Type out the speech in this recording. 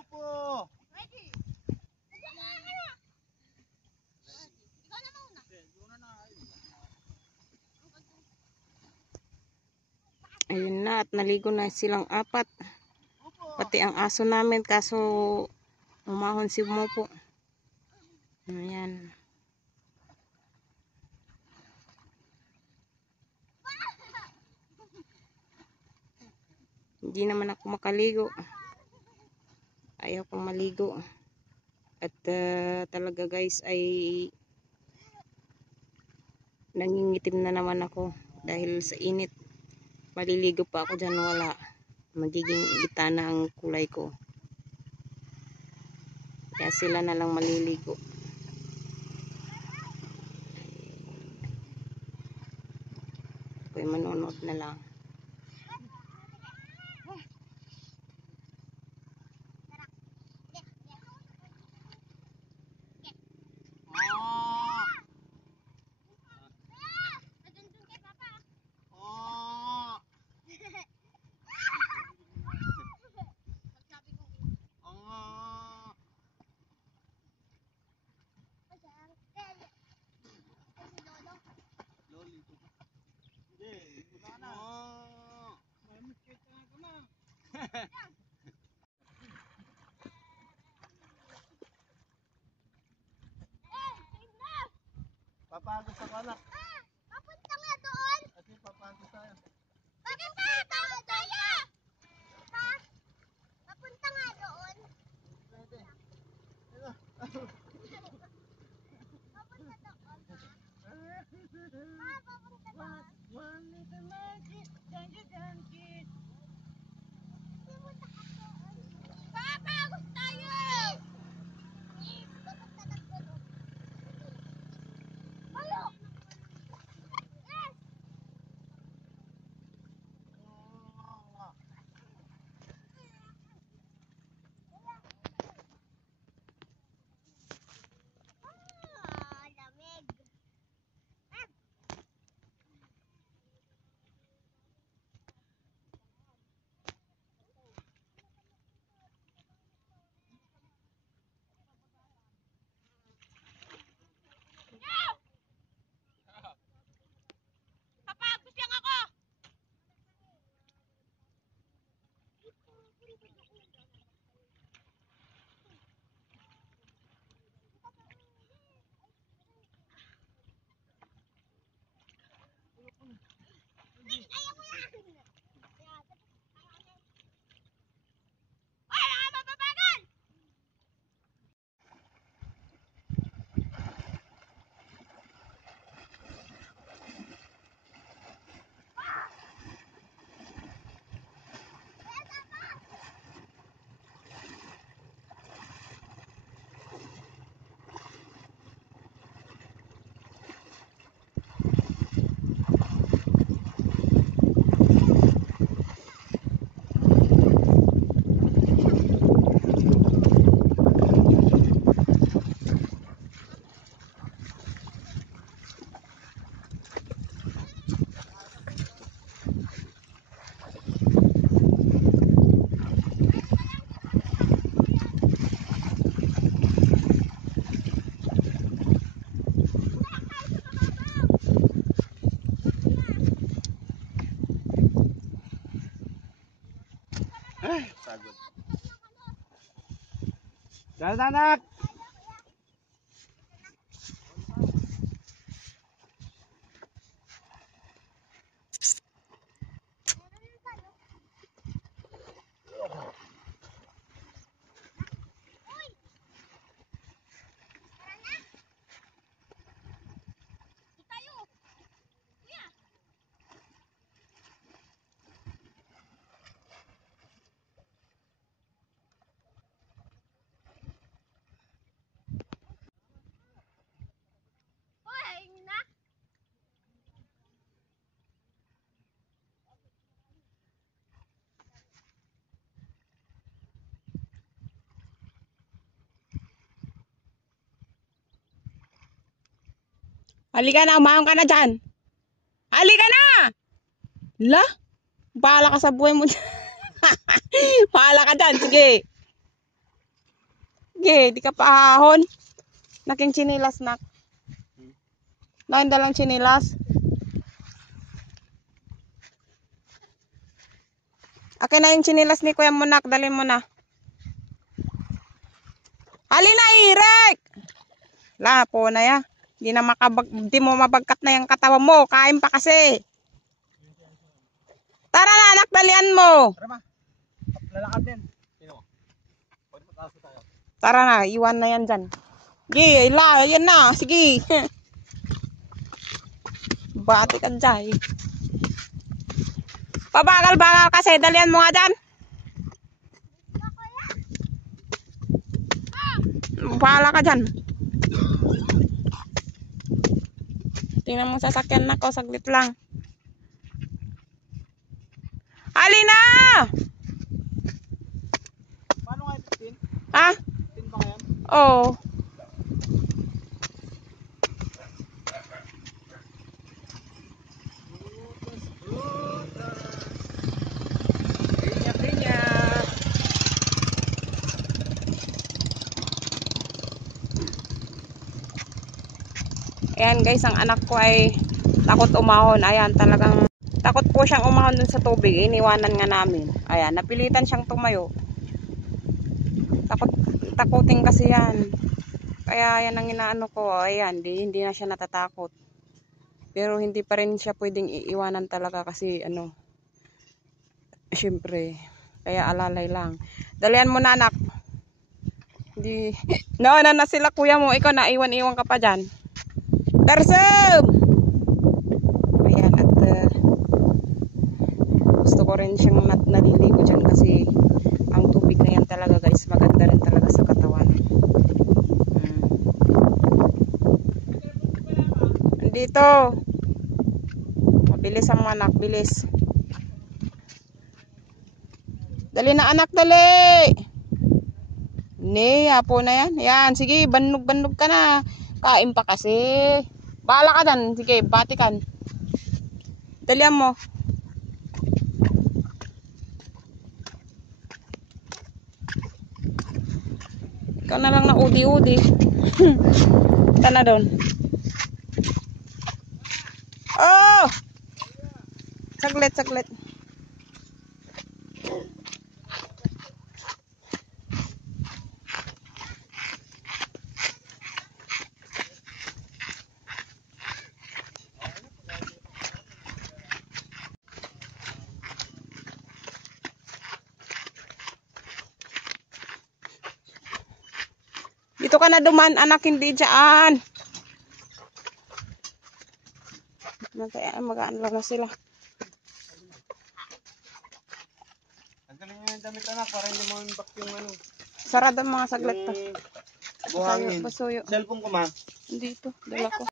Upo. Ready. Ikaw na mauna. Ayun na, at naligo na silang apat. Pati ang aso namin, kaso umahon si Mopo. Ayan. Hindi naman ako makaligo. Ayaw kong maligo. At talaga guys ay nangingitim na naman ako dahil sa init. Maliligo pa ako dyan, wala. Magiging itana ang kulay ko. Kaya sila na lang maliligo. Ako'y manonood na lang. Papagos ako anak. Papunta nga doon. Kasi papagos tayo. Bakit pa? Tawag tayo. Pa? Papunta nga doon. Pwede. Papunta doon. Pa, papunta doon. One little monkey, donkey donkey. Pumunta ka doon. Pa, pagos tayo. Papunta na doon. Ayo. Yes. Lamig. Papagos lang ako. Kaya mo yan. Ay, nakapapagod. Pagod. Jalan anak. Halika na, umahon ka na dyan. Halika na! La, bahala ka sa buhay mo. Bahala ka dyan, sige. Ge, di ka pa ahon. Naking chinilas nak. Nakin dalang chinilas. Akin na yung chinilas ni Kuya Munak. Dalhin mo na. Halina, Irek! La, po na ya. Di mo mabagkat na yung katawan mo. Kain pa kasi. Tara na, anak, dalian mo. Tara ma. Lalakad din. Sino? Pwede pataas tayo. Tara na, iwan na yan dyan. Sige, yan na. Sige. Bati ka dyan. Pabagal-bagal kasi. Dalian mo nga dyan. Bahala ka dyan. Tingnan mo sasakyan na ko. Saglit lang. Alina! Paano nga 15? Ha? 15 ba ngayon? Oo. Ingat-ingat. Ayan guys, ang anak ko ay takot umahon. Ayan, talagang takot po siyang umahon dun sa tubig. Iniwanan nga namin. Ayan, napilitan siyang tumayo. Takutin kasi yan. Kaya yan ang inaano ko. Ayan, hindi na siya natatakot. Pero hindi pa rin siya pwedeng iiwanan talaga kasi ano, syempre, kaya alalay lang. Dalian mo na anak. Hindi, nauna na sila kuya mo. Ikaw na, iwan-iwan ka pa dyan. Karsam! Ayan, at gusto ko rin siyang naliligo dyan kasi ang tubig na yan talaga guys, maganda rin talaga sa katawan. Andito. Mabilis ang anak, bilis. Dali na anak, dali. Hapo na yan. Yan, sige, bandog-bandog ka na. Kain pa kasi. Bahala ka dan. Sige, batikan. Dalian mo. Ikaw na lang na udi-udi. Tana doon. Oh! Saglit, saglit. Dito ka na duman, anak, hindi dyan. Mag-ano lang na sila. Tanggalin nyo yung damit anak para hindi mo back yung ano. Sarado mga saglit pa. Buhangin. Pasuyo. Cellphone ko ma. Dito, dala ko.